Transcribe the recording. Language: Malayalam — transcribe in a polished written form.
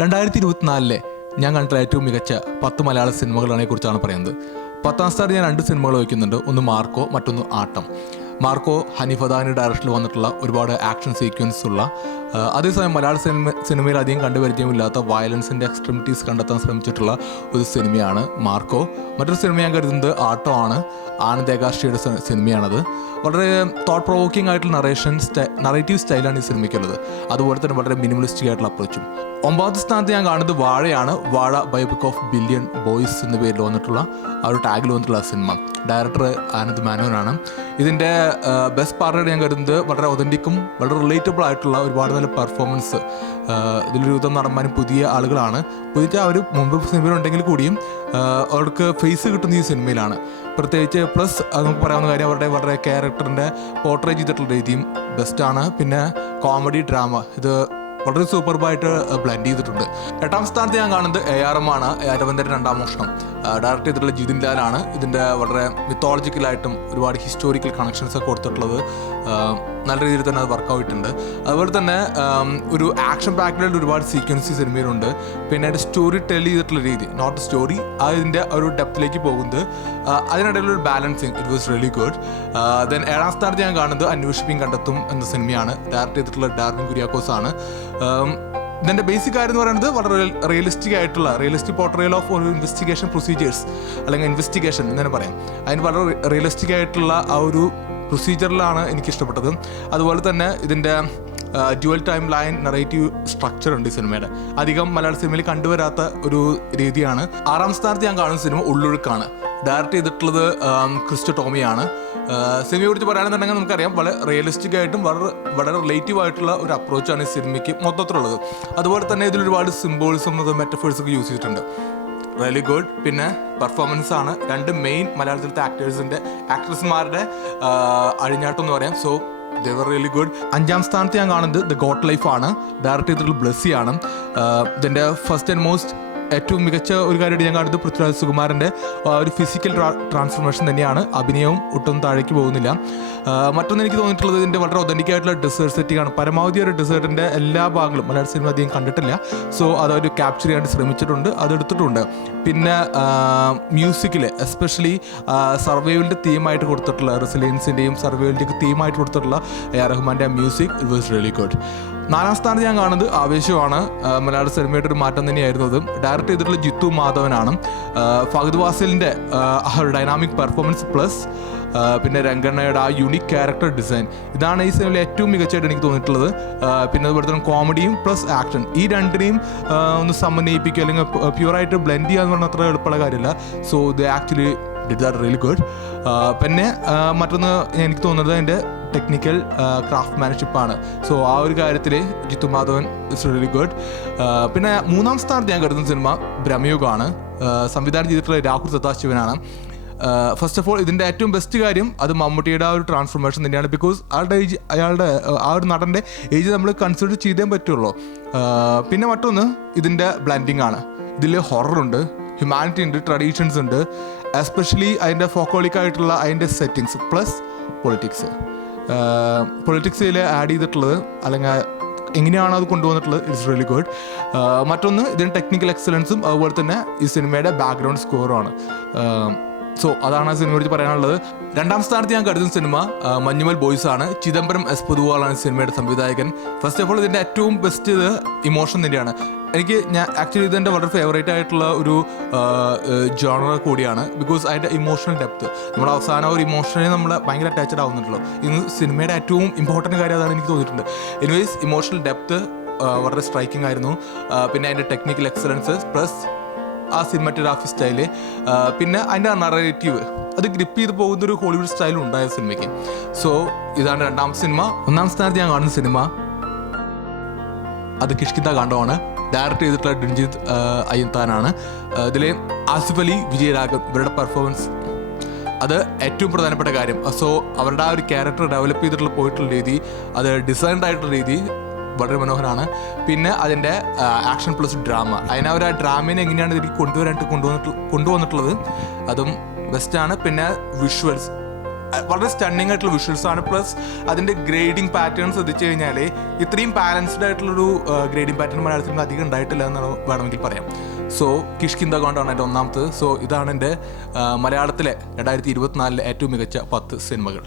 2024 ഞാൻ കണ്ട ഏറ്റവും മികച്ച 10 മലയാള സിനിമകളെ കുറിച്ചാണ് പറയുന്നത്. 10ാം സ്ഥാനത്ത് ഞാൻ 2 സിനിമകൾ വയ്ക്കുന്നുണ്ട്. ഒന്ന് മാർക്കോ, മറ്റൊന്ന് ആട്ടം. മാർക്കോ ഹനീഫ് അദാനി ഡയറക്ഷനിൽ വന്നിട്ടുള്ള ഒരുപാട് ആക്ഷൻ സീക്വൻസ് ഉള്ള, അതേസമയം മലയാള സിനിമയിൽ അധികം കണ്ടുപരിചയമില്ലാത്ത വയലൻസിൻ്റെ എക്സ്ട്രീമിറ്റീസ് കണ്ടെത്താൻ ശ്രമിച്ചിട്ടുള്ള ഒരു സിനിമയാണ് മാർക്കോ. മറ്റൊരു സിനിമ ഞാൻ കരുതുന്നത് ആട്ടോ ആണ്. ആനന്ദ് ഏകാശ്രിയുടെ സിനിമയാണത്. വളരെ തോട്ട് പ്രൊവോക്കിംഗ് ആയിട്ടുള്ള നറേറ്റീവ് സ്റ്റൈലാണ് ഈ സിനിമയ്ക്കുള്ളത്. അതുപോലെ തന്നെ വളരെ മിനിമലിസ്റ്റിക് ആയിട്ടുള്ള അപ്രോച്ചും. 9ാം സ്ഥാനത്ത് ഞാൻ കാണുന്നത് വാഴയാണ്. വാഴ ബയോപിക് ഓഫ് ബില്യൺ ബോയ്സ് എന്ന പേരിൽ വന്നിട്ടുള്ള ആ ഒരു ടാഗിൽ വന്നിട്ടുള്ള സിനിമ. ഡയറക്ടർ ആനന്ദ് മേനോനാണ്. ഇതിൻ്റെ ബെസ്റ്റ് പാർട്ടായിട്ട് ഞാൻ കരുതുന്നത് വളരെ ഒതൻറ്റിക്കും വളരെ റിലേറ്റബിൾ ആയിട്ടുള്ള ഒരുപാട് നല്ല പെർഫോമൻസ്. ഇതിലൊരു വിധം നടന്മാരും പുതിയ ആളുകളാണ്. പുതിയ അവർ മുമ്പ് സിനിമയിലുണ്ടെങ്കിൽ കൂടിയും അവർക്ക് ഫേസ് കിട്ടുന്ന ഈ സിനിമയിലാണ്. പ്രത്യേകിച്ച് പ്ലസ് നമുക്ക് പറയാവുന്ന കാര്യം അവരുടെ വളരെ ക്യാരക്ടറിൻ്റെ പോർട്രേ ചെയ്തിട്ടുള്ള രീതിയും ബെസ്റ്റാണ്. പിന്നെ കോമഡി ഡ്രാമ ഇത് വളരെ സൂപ്പർബായിട്ട് ബ്ലെൻഡ് ചെയ്തിട്ടുണ്ട്. 8ാം സ്ഥാനത്ത് ഞാൻ കാണുന്നത് ARM ആണ്. അരവിന്ദൻ്റെ 2ാം മോഷണം ഡയറക്റ്റ് ചെയ്തിട്ടുള്ള ജിതിൻ ലാലാണ്. ഇതിൻ്റെ വളരെ മിത്തോളജിക്കലായിട്ടും ഒരുപാട് ഹിസ്റ്റോറിക്കൽ കണക്ഷൻസ് ഒക്കെ കൊടുത്തിട്ടുള്ളത് നല്ല രീതിയിൽ തന്നെ അത് വർക്കൗട്ടുണ്ട്. അതുപോലെ തന്നെ ഒരു ആക്ഷൻ പാക്ഡായിട്ട് ഒരുപാട് സീക്വൻസ് സിനിമയിലുണ്ട്. പിന്നെ അതിൻ്റെ സ്റ്റോറി ടെൽ ചെയ്തിട്ടുള്ള രീതി, നോട്ട് സ്റ്റോറി, അതിൻ്റെ ഒരു ഡെപ്തിലേക്ക് പോകുന്നത്, അതിനിടയിലൊരു balancing, it was really good. Then 7ാം സ്ഥാനത്ത് ഞാൻ കാണുന്നത് അന്വേഷിപ്പിയും കണ്ടെത്തും എന്ന സിനിമയാണ്. ഡയറക്റ്റ് ചെയ്തിട്ടുള്ള ഡാർവിൻ കുര്യാക്കോസ് ആണ്. ഇതിൻ്റെ ബേസിക് കാര്യം എന്ന് പറയുന്നത് വളരെ റിയലിസ്റ്റിക് പോർട്രയൽ ഓഫ് ഒരു ഇൻവെസ്റ്റിഗേഷൻ പ്രൊസീജിയേഴ്സ്, അല്ലെങ്കിൽ ഇൻവെസ്റ്റിഗേഷൻ എന്ന് പറയാം. അതിന് വളരെ റിയലിസ്റ്റിക് ആയിട്ടുള്ള ആ ഒരു പ്രൊസീജിയറിലാണ് എനിക്കിഷ്ടപ്പെട്ടത്. അതുപോലെ തന്നെ ഇതിൻ്റെ dual time line narrative structure ഉണ്ട് ഈ സിനിമയുടെ. അധികം മലയാള സിനിമയിൽ കണ്ടുവരാത്ത ഒരു രീതിയാണ്. 6ാം സ്ഥാനത്ത് ഞാൻ കാണുന്ന സിനിമ ഉള്ളൊഴുക്കാണ്. ഡയറക്റ്റ് ചെയ്തിട്ടുള്ളത് ക്രിസ്റ്റോ ടോമിയാണ്. സിനിമയെ കുറിച്ച് പറയുകയാണെന്നുണ്ടെങ്കിൽ നമുക്കറിയാം വളരെ റിയലിസ്റ്റിക് ആയിട്ടും വളരെ റിലേറ്റീവ് ആയിട്ടുള്ള ഒരു അപ്രോച്ചാണ് ഈ സിനിമയ്ക്ക് മൊത്തത്തിലുള്ളത്. അതുപോലെ തന്നെ ഇതിലൊരുപാട് സിംബോൾസും മെറ്റഫേഴ്സും ഒക്കെ യൂസ് ചെയ്തിട്ടുണ്ട്. Very good. പിന്നെ പെർഫോമൻസ് ആണ്. 2 മെയിൻ മലയാളത്തിലത്തെ ആക്ടേഴ്സുമാരുടെ അഴിഞ്ഞാട്ടം എന്ന് പറയാം. So they were really good. 5ാം സ്ഥാനത്ത് ഞാൻ കാണുന്നത് ദ ഗോട്ട് ലൈഫ് ആണ്. ഡയറക്റ്റ് ചെയ്തിട്ടുള്ള ബ്ലെസ്സിയാണ്. ഇതിൻ്റെ ഫസ്റ്റ് ആൻഡ് മോസ്റ്റ് ഏറ്റവും മികച്ച ഒരു കാര്യമായിട്ട് ഞാൻ കാണുന്നത് പൃഥ്വിരാജ് സുകുമാരൻ്റെ ഒരു ഫിസിക്കൽ ട്രാൻസ്ഫോർമേഷൻ തന്നെയാണ്. അഭിനയവും ഒട്ടും താഴേക്ക് പോകുന്നില്ല. മറ്റൊന്ന് എനിക്ക് തോന്നിയിട്ടുള്ളത് ഇതിൻ്റെ വളരെ ഒതൻറ്റിക് ആയിട്ടുള്ള ഡെസേർട്ട് സെറ്റിംഗാണ്. പരമാവധി ഒരു ഡെസേർട്ടിൻ്റെ എല്ലാ ഭാഗങ്ങളും മലയാള സിനിമ അധികം കണ്ടിട്ടില്ല. സോ അതൊരു ക്യാപ്ചർ ചെയ്യാൻ ശ്രമിച്ചിട്ടുണ്ട്, അതെടുത്തിട്ടുണ്ട്. പിന്നെ മ്യൂസിക്കിൽ എസ്പെഷ്യലി സർവൈവലിൻ്റെ തീമായിട്ട് കൊടുത്തിട്ടുള്ള, റെസിലിയൻസിൻ്റെയും സർവൈവലിൻ്റെയൊക്കെ തീമായിട്ട് കൊടുത്തിട്ടുള്ള AR റഹ്മാൻ്റെ music it was really good. 4ാം സ്ഥാനത്ത് ഞാൻ കാണുന്നത് ആവേശമാണ്. മലയാള സിനിമയുടെ ഒരു മാറ്റം തന്നെയായിരുന്നു അത്. ഡയറക്റ്റ് ചെയ്തിട്ടുള്ള ജിത്തു മാധവനാണ്. ഫഹദ് ഫാസിലിൻ്റെ ആ ഒരു ഡൈനാമിക് പെർഫോമൻസ് പ്ലസ് പിന്നെ രംഗണ്ണയുടെ ആ യുണീക്ക് ക്യാരക്ടർ ഡിസൈൻ, ഇതാണ് ഈ സിനിമയിൽ ഏറ്റവും മികച്ചതായിട്ട് എനിക്ക് തോന്നിയിട്ടുള്ളത്. പിന്നെ അതുപോലെ തന്നെ കോമഡിയും പ്ലസ് ആക്ഷൻ, ഈ രണ്ടിനെയും ഒന്ന് സമന്വയിപ്പിക്കുക അല്ലെങ്കിൽ പ്യുവറായിട്ട് ബ്ലെൻഡ് ചെയ്യാന്ന് പറഞ്ഞാൽ അത്ര എളുപ്പമുള്ള കാര്യമില്ല. സോ ഇത് actually did that really good. പിന്നെ മറ്റൊന്ന് എനിക്ക് തോന്നുന്നത് അതിൻ്റെ ടെക്നിക്കൽ ക്രാഫ്റ്റ്മാൻഷിപ്പാണ്. സോ ആ ഒരു കാര്യത്തിൽ Jithu Madhavan it's really good. പിന്നെ 3ാം സ്ഥാനത്ത് ഞാൻ കരുതുന്ന സിനിമ ബ്രഹ്മയുഗമാണ്. സംവിധാനം ചെയ്തിട്ടുള്ള രാഹുൽ സദാശിവനാണ്. ഫസ്റ്റ് ഓഫ് ഓൾ ഇതിൻ്റെ ഏറ്റവും ബെസ്റ്റ് കാര്യം അത് മമ്മൂട്ടിയുടെ ആ ഒരു ട്രാൻസ്ഫോർമേഷൻ തന്നെയാണ്. ബിക്കോസ് അയാളുടെ ആ ഒരു നടൻ്റെ ഏജ് നമ്മൾ കൺസിഡർ ചെയ്തേ പറ്റുള്ളൂ. പിന്നെ മറ്റൊന്ന് ഇതിൻ്റെ ബ്ലെൻഡിങ് ആണ്. ഇതിൽ ഹൊററുണ്ട്, ഹ്യൂമാനിറ്റി ഉണ്ട്, ട്രഡീഷൻസ് ഉണ്ട്, എസ്പെഷ്യലി അതിൻ്റെ ഫോക്കോളിക്കായിട്ടുള്ള അതിൻ്റെ സെറ്റിങ്സ് പ്ലസ് പൊളിറ്റിക്സിൽ ആഡ് ചെയ്തിട്ടുള്ളത് അല്ലെങ്കിൽ എങ്ങനെയാണ് അത് കൊണ്ടുവന്നിട്ടുള്ളത് ഇറ്റ്സ് റിയലി ഗുഡ്. മറ്റൊന്ന് ഇതിൻ്റെ ടെക്നിക്കൽ എക്സലൻസും അതുപോലെ തന്നെ ഈ സിനിമയുടെ ബാക്ക്ഗ്രൗണ്ട് സ്കോറുമാണ്. സോ അതാണ് ആ സിനിമയെ കുറിച്ച് പറയാനുള്ളത്. 2ാം സ്ഥാനത്ത് ഞാൻ കരുതുന്ന സിനിമ മഞ്ഞുമൽ ബോയ്സ് ആണ്. ചിദംബരം എസ് പൊതുവാളാണ് സിനിമയുടെ സംവിധായകൻ. ഫസ്റ്റ് ഓഫ് ഓൾ ഇതിൻ്റെ ഏറ്റവും ബെസ്റ്റ് ഇത് ഇമോഷൻ തന്നെയാണ്. ഞാൻ ആക്ച്വലി ഇതിൻ്റെ വളരെ ഫേവറേറ്റ് ആയിട്ടുള്ള ഒരു ജോണർ കൂടിയാണ്. ബിക്കോസ് അതിൻ്റെ ഇമോഷണൽ ഡെപ്ത്, നമ്മൾ അവസാനം ഒരു ഇമോഷണലി നമ്മൾ ഭയങ്കര അറ്റാച്ച്ഡ് ആവുന്നുണ്ടല്ലോ. ഇന്ന് സിനിമയുടെ ഏറ്റവും ഇമ്പോർട്ടൻറ്റ് കാര്യം അതാണ് എനിക്ക് തോന്നിയിട്ടുണ്ട്. എനിവേസ് ഇമോഷണൽ ഡെപ്ത് വളരെ സ്ട്രൈക്കിംഗ് ആയിരുന്നു. പിന്നെ അതിൻ്റെ ടെക്നിക്കൽ എക്സലൻസ് പ്ലസ് ആ സിനിമാറ്റോഗ്രാഫി സ്റ്റൈല്, പിന്നെ അതിൻ്റെ നറേറ്റീവ് അത് ഗ്രിപ്പ് ചെയ്ത് പോകുന്നൊരു ഹോളിവുഡ് സ്റ്റൈലും ഉണ്ടായ സിനിമയ്ക്ക്. സോ ഇതാണ് 2ാം സിനിമ. 1ാം സ്ഥാനത്ത് ഞാൻ കാണുന്ന സിനിമ അത് കിഷ്കിന്ദ കാണ്ഡമാണ്. ഡയറക്റ്റ് ചെയ്തിട്ടുള്ള രഞ്ജിത്ത് അയ്യത്താനാണ്. ഇതിൽ ആസിഫ് അലി, വിജയരാഘവൻ ഇവരുടെ പെർഫോമൻസ് അത് ഏറ്റവും പ്രധാനപ്പെട്ട കാര്യം. സോ അവരുടെ ആ ഒരു ക്യാരക്ടർ ഡെവലപ്പ് ചെയ്തിട്ടുള്ള പോയിട്ടുള്ള രീതി, അത് ഡിസൈൻഡ് ആയിട്ടുള്ള രീതി വളരെ മനോഹരമാണ്. പിന്നെ അതിൻ്റെ ആക്ഷൻ പ്ലസ് ഡ്രാമ, അതിനവർ ആ ഡ്രാമേനെ എങ്ങനെയാണ് ഇതിലേക്ക് കൊണ്ടുവന്നിട്ടുള്ളത് അതും ബെസ്റ്റാണ്. പിന്നെ വിഷ്വൽസ് വളരെ സ്റ്റണ്ണിങ് ആയിട്ടുള്ള വിഷ്വൽസ് ആണ്. പ്ലസ് അതിൻ്റെ ഗ്രേഡിംഗ് പാറ്റേൺ ശ്രദ്ധിച്ചു കഴിഞ്ഞാൽ ഇത്രയും ബാലൻസ്ഡ് ആയിട്ടുള്ളൊരു ഗ്രേഡിംഗ് പാറ്റേൺ മലയാളത്തിൽ അധികം ഉണ്ടായിട്ടില്ല എന്നാണ് വേണമെങ്കിൽ പറയാം. സോ കിഷ്കിന്ദ-ഗോണ്ടാണ് എൻ്റെ ഒന്നാമത്തത്. സോ ഇതാണ് എൻ്റെ മലയാളത്തിലെ 2024 ഏറ്റവും മികച്ച 10 സിനിമകൾ.